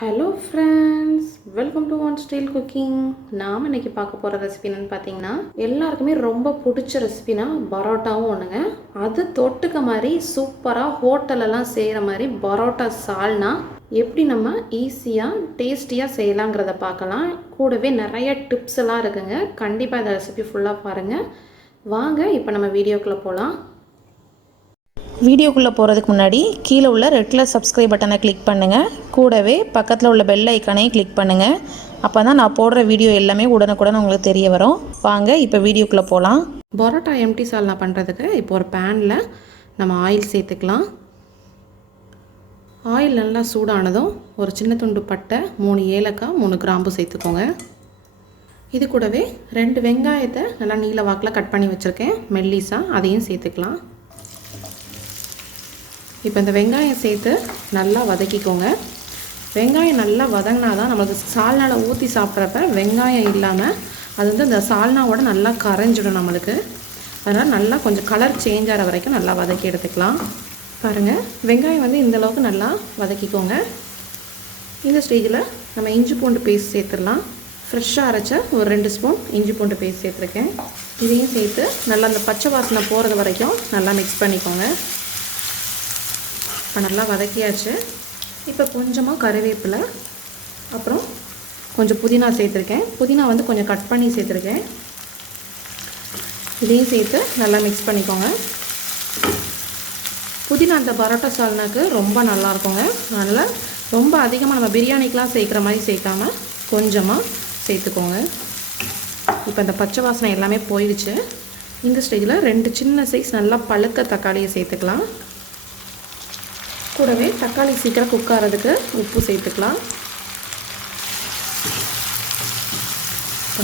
Hello friends, welcome to one style cooking. நாம் இன்றைக்கி பார்க்க போகிற ரெசிபி என்னென்னு பார்த்தீங்கன்னா, எல்லாருக்குமே ரொம்ப பிடிச்ச ரெசிபினா பரோட்டாவும் ஒன்றுங்க. அது தொட்டுக்க மாதிரி சூப்பராக ஹோட்டலெல்லாம் செய்கிற மாதிரி பரோட்டா சால்னா எப்படி நம்ம ஈஸியாக டேஸ்டியாக செய்யலாங்கிறத பார்க்கலாம். கூடவே நிறைய டிப்ஸ் எல்லாம் இருக்குங்க. கண்டிப்பாக இந்த ரெசிபி ஃபுல்லாக பாருங்கள். வாங்க இப்போ நம்ம வீடியோக்குள்ளே போகலாம். வீடியோக்குள்ளே போகிறதுக்கு முன்னாடி கீழே உள்ள ரெட் கலர் சப்ஸ்கிரைப் பட்டனை கிளிக் பண்ணுங்கள். கூடவே பக்கத்தில் உள்ள பெல் ஐக்கானையும் கிளிக் பண்ணுங்கள். அப்போ தான் நான் போடுற வீடியோ எல்லாமே உடனுக்குடன் உங்களுக்கு தெரிய வரும். வாங்க இப்போ வீடியோக்குள்ளே போகலாம். பரோட்டா எம்டி சால்னா பண்ணுறதுக்கு இப்போ ஒரு பேனில் நம்ம ஆயில் சேர்த்துக்கலாம். ஆயில் நல்லா சூடானதும் ஒரு சின்ன துண்டு பட்டை, 3 ஏலக்காய், 3 கிராம்பு சேர்த்துக்கோங்க. இது கூடவே 2 வெங்காயத்தை நல்லா நீல வாக்கில் கட் பண்ணி வச்சுருக்கேன் மெல்லிஸாக, அதையும் சேர்த்துக்கலாம். இப்போ இந்த வெங்காயம் சேர்த்து நல்லா வதக்கிக்கோங்க. வெங்காயம் நல்லா வதங்கினா தான் நம்மளுக்கு சால்னாவில் ஊற்றி சாப்பிட்றப்ப வெங்காயம் இல்லாமல் அது வந்து இந்த சால்னாவோட நல்லா கரைஞ்சிடும் நம்மளுக்கு. அதனால் நல்லா கொஞ்சம் கலர் சேஞ்ச் ஆகிற வரைக்கும் நல்லா வதக்கி எடுத்துக்கலாம். பாருங்கள், வெங்காயம் வந்து இந்தளவுக்கு நல்லா வதக்கிக்கோங்க. இந்த ஸ்டேஜில் நம்ம இஞ்சி பூண்டு பேஸ்ட் சேர்த்துடலாம். ஃப்ரெஷ்ஷாக அரைச்ச ஒரு 2 ஸ்பூன் இஞ்சி பூண்டு பேஸ்ட் சேர்த்துருக்கேன். இதையும் சேர்த்து நல்லா அந்த பச்சை வாசனை போகிறது வரைக்கும் நல்லா மிக்ஸ் பண்ணிக்கோங்க. இப்போ நல்லா வதக்கியாச்சு. இப்போ கொஞ்சமாக கறிவேப்பிலை, அப்புறம் கொஞ்சம் புதினா சேர்த்துருக்கேன். புதினா வந்து கொஞ்சம் கட் பண்ணி சேர்த்துருக்கேன். இதையும் சேர்த்து நல்லா மிக்ஸ் பண்ணிக்கோங்க. புதினா அந்த பரோட்டா சால்னாக்கு ரொம்ப நல்லாயிருக்குங்க. அதனால் ரொம்ப அதிகமாக நம்ம பிரியாணிக்கெலாம் சேர்க்குற மாதிரி சேர்க்காம கொஞ்சமாக சேர்த்துக்கோங்க. இப்போ இந்த பச்சை வாசனை எல்லாமே போயிடுச்சு. இந்த ஸ்டேஜில் 2 சின்ன சைஸ் நல்லா பழுத்த தக்காளியை சேர்த்துக்கலாம். கூடவே தக்காளி சீக்கிரம் குக் ஆகிறதுக்கு உப்பு சேர்த்துக்கலாம்.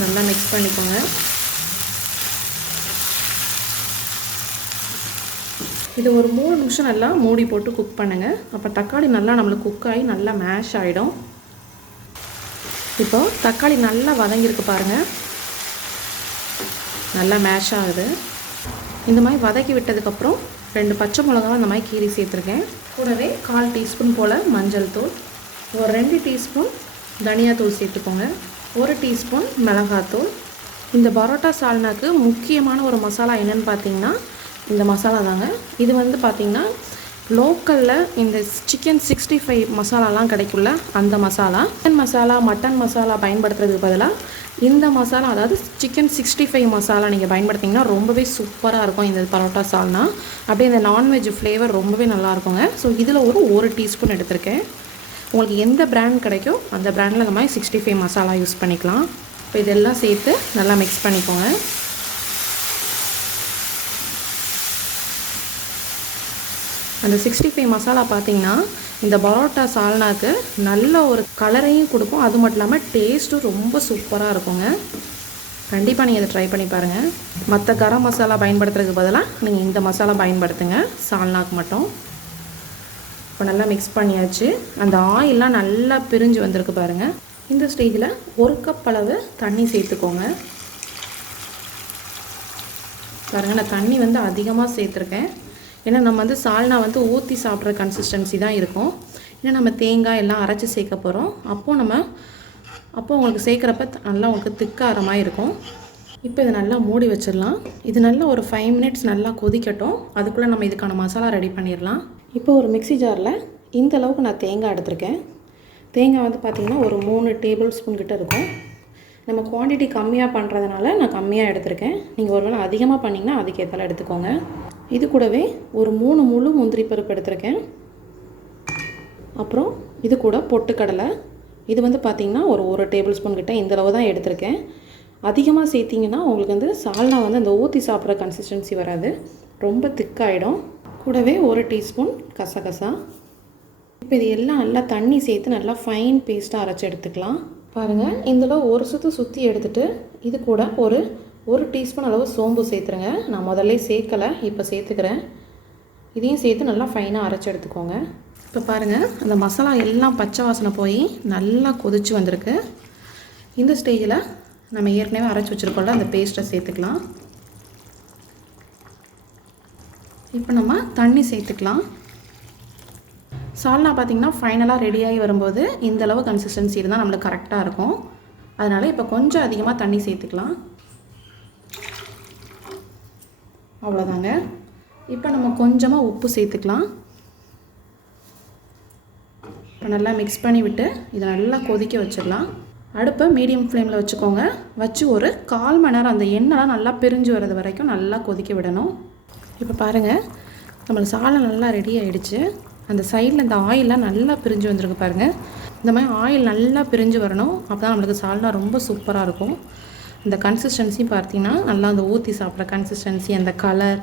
நல்லா மிக்ஸ் பண்ணிக்கோங்க. இது ஒரு 3 நிமிஷம் நல்லா மூடி போட்டு குக் பண்ணுங்கள். அப்போ தக்காளி நல்லா நம்மளுக்கு குக் ஆகி நல்லா மேஷ் ஆகிடும். இப்போது தக்காளி நல்லா வதங்கியிருக்கு பாருங்கள், நல்லா மேஷ் ஆகுது. இந்த மாதிரி வதக்கி விட்டதுக்கப்புறம் 2 பச்சை மிளகாவும் இந்த மாதிரி கீரி சேர்த்துருக்கேன். கூடவே 1/4 டீஸ்பூன் போல் மஞ்சள் தூள், ஒரு 2 டீஸ்பூன் தனியாத்தூள் சேர்த்துக்கோங்க, 1 டீஸ்பூன் மிளகாத்தூள். இந்த பரோட்டா சால்னாக்கு முக்கியமான ஒரு மசாலா என்னென்னு பார்த்தீங்கன்னா இந்த மசாலா தாங்க. இது வந்து பார்த்திங்கன்னா லோக்கலில் இந்த சிக்கன் 65 மசாலாலாம் கிடைக்குள்ள அந்த மசாலா. சிக்கன் மசாலா, மட்டன் மசாலா பயன்படுத்துறதுக்கு பதிலாக இந்த மசாலா, அதாவது சிக்கன் 65 மசாலா நீங்கள் பயன்படுத்திங்கன்னா ரொம்பவே சூப்பராக இருக்கும் இந்த பரோட்டா சால்னா. அப்படியே இந்த நான்வெஜ் ஃப்ளேவர் ரொம்பவே நல்லாயிருக்குங்க. ஸோ இதில் ஒரு 1 டீஸ்பூன் எடுத்திருக்கேன். உங்களுக்கு எந்த பிராண்ட் கிடைக்கும் அந்த பிராண்டில் இந்த மாதிரி 65 மசாலா யூஸ் பண்ணிக்கலாம். இப்போ இதெல்லாம் சேர்த்து நல்லா மிக்ஸ் பண்ணிக்கோங்க. அந்த 65 மசாலா பார்த்திங்கன்னா இந்த பரோட்டா சால்னாக்கு நல்ல ஒரு கலரையும் கொடுக்கும். அது மட்டும் இல்லாமல் டேஸ்ட்டும் ரொம்ப சூப்பராக இருக்குங்க. கண்டிப்பாக நீங்கள் இதை ட்ரை பண்ணி பாருங்கள். மற்ற கரம் மசாலா பயன்படுத்துறதுக்கு பதிலாக நீங்கள் இந்த மசாலா பயன்படுத்துங்க சால்னாக்கு மட்டும். இப்போ நல்லா மிக்ஸ் பண்ணியாச்சு. அந்த ஆயிலெலாம் நல்லா பிரிஞ்சு வந்திருக்கு பாருங்கள். இந்த ஸ்டேஜில் 1 கப் அளவு தண்ணி சேர்த்துக்கோங்க. பாருங்கள், நான் தண்ணி வந்து அதிகமாக சேர்த்துருக்கேன். ஏன்னா நம்ம வந்து சால்னா வந்து ஊற்றி சாப்பிட்ற கன்சிஸ்டன்சி தான் இருக்கும். ஏன்னா நம்ம தேங்காய் எல்லாம் அரைச்சி சேர்க்க போகிறோம். அப்போது உங்களுக்கு சேர்க்குறப்ப நல்லா உங்களுக்கு திக்காகிற மாதிரி இருக்கும். இப்போ இதை நல்லா மூடி வச்சிடலாம். இது நல்லா ஒரு 5 மினிட்ஸ் நல்லா கொதிக்கட்டும். அதுக்குள்ளே நம்ம இதுக்கான மசாலா ரெடி பண்ணிடலாம். இப்போ ஒரு மிக்ஸி ஜாரில் இந்த அளவுக்கு நான் தேங்காய் எடுத்திருக்கேன். தேங்காய் வந்து பார்த்திங்கன்னா ஒரு 3 டேபிள் ஸ்பூன் கிட்ட இருக்கும். நம்ம குவான்டிட்டி கம்மியாக பண்ணுறதுனால நான் கம்மியாக எடுத்திருக்கேன். நீங்கள் ஒருவேளை அதிகமாக பண்ணிங்கன்னா அதுக்கேற்றால எடுத்துக்கோங்க. இது கூடவே ஒரு 3 முழு முந்திரி பருப்பு எடுத்திருக்கேன். அப்புறம் இது கூட பொட்டுக்கடலை, இது வந்து பார்த்திங்கன்னா ஒரு டேபிள் ஸ்பூன் கிட்ட இந்த அளவு தான் எடுத்திருக்கேன். அதிகமாக சேர்த்திங்கன்னா உங்களுக்கு வந்து சால்னா வந்து அந்த ஊற்றி சாப்பிட்ற கன்சிஸ்டன்சி வராது, ரொம்ப திக்காகிடும். கூடவே 1 டீஸ்பூன் கசகசா. இப்போ இது எல்லாம் நல்லா தண்ணி சேர்த்து நல்லா ஃபைன் பேஸ்ட்டாக அரைச்சி எடுத்துக்கலாம். பாருங்கள், இந்தளவு ஒரு சுற்றி எடுத்துகிட்டு இது கூட ஒரு டீஸ்பூன் அளவு சோம்பு சேர்த்துருங்க. நான் முதல்ல சேர்க்கலை, இப்போ சேர்த்துக்கிறேன். இதையும் சேர்த்து நல்லா ஃபைனாக அரைச்சி எடுத்துக்கோங்க. இப்போ பாருங்கள், அந்த மசாலா எல்லாம் பச்சை வாசனை போய் நல்லா கொதிச்சு வந்திருக்கு. இந்த ஸ்டேஜில் நம்ம ஏற்கனவே அரைச்சி வச்சுருக்கோம்ல அந்த பேஸ்ட்டை சேர்த்துக்கலாம். இப்போ நம்ம தண்ணி சேர்த்துக்கலாம். சால்னா பார்த்திங்கன்னா ஃபைனலாக ரெடியாகி வரும்போது இந்தளவு கன்சிஸ்டன்சி இருந்தால் நம்மளுக்கு கரெக்டாக இருக்கும். அதனால் இப்போ கொஞ்சம் அதிகமாக தண்ணி சேர்த்துக்கலாம். அவ்வளோதாங்க. இப்போ நம்ம கொஞ்சமாக உப்பு சேர்த்துக்கலாம். இப்போ நல்லா மிக்ஸ் பண்ணி விட்டு இதை நல்லா கொதிக்க வச்சிடலாம். அடுப்பை மீடியம் ஃப்ளேமில் வச்சுக்கோங்க. வச்சு ஒரு 1/4 மணி நேரம் அந்த எண்ணெய்லாம் நல்லா பிரிஞ்சு வர்றது வரைக்கும் நல்லா கொதிக்க விடணும். இப்போ பாருங்கள், நம்மளுக்கு சால்னா நல்லா ரெடி ஆகிடுச்சு. அந்த சைடில் இந்த ஆயிலெலாம் நல்லா பிரிஞ்சு வந்திருக்கு பாருங்கள். இந்த மாதிரி ஆயில் நல்லா பிரிஞ்சு வரணும். அப்போ தான் நம்மளுக்கு சால்னா ரொம்ப சூப்பராக இருக்கும். இந்த கன்சிஸ்டன்சி பார்த்திங்கன்னா நல்லா அந்த ஊற்றி சாப்பிட்ற கன்சிஸ்டன்சி, அந்த கலர்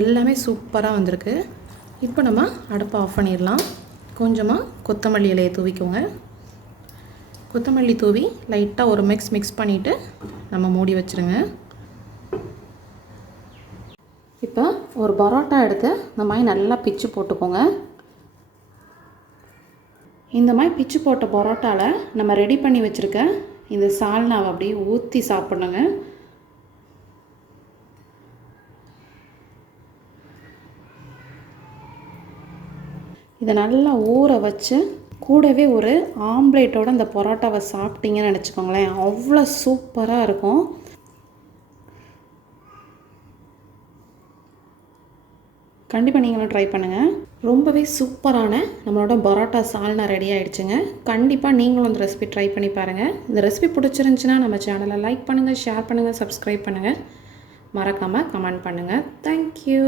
எல்லாமே சூப்பராக வந்திருக்கு. இப்போ நம்ம அடுப்பை ஆஃப் பண்ணிடலாம். கொஞ்சமாக கொத்தமல்லி இலையை தூவிக்கோங்க. கொத்தமல்லி தூவி லைட்டாக ஒரு மிக்ஸ் பண்ணிவிட்டு நம்ம மூடி வச்சுருங்க. இப்போ ஒரு பரோட்டா எடுத்து இந்த மாதிரி நல்லா பிச்சு போட்டுக்கோங்க. இந்த மாதிரி பிச்சு போட்ட பரோட்டாவில் நம்ம ரெடி பண்ணி வச்சுருக்க இந்த சால்னாவை அப்படியே ஊற்றி சாப்பிட்ணுங்க. இதை நல்லா ஊற வச்சு கூடவே ஒரு ஆம்லேட்டோட அந்த பரோட்டாவை சாப்பிட்டீங்கன்னு நினச்சிக்கோங்களேன், அவ்வளோ சூப்பராக இருக்கும். கண்டிப்பாக நீங்களும் ட்ரை பண்ணுங்கள். ரொம்பவே சூப்பரான நம்மளோட பரோட்டா சால்னா ரெடி ஆகிடுச்சுங்க. கண்டிப்பாக நீங்களும் இந்த ரெசிபி ட்ரை பண்ணி பாருங்கள். இந்த ரெசிபி பிடிச்சிருந்துச்சின்னா நம்ம சேனலை லைக் பண்ணுங்கள், ஷேர் பண்ணுங்கள், சப்ஸ்கிரைப் பண்ணுங்கள். மறக்காமல் கமெண்ட் பண்ணுங்கள். தேங்க்யூ.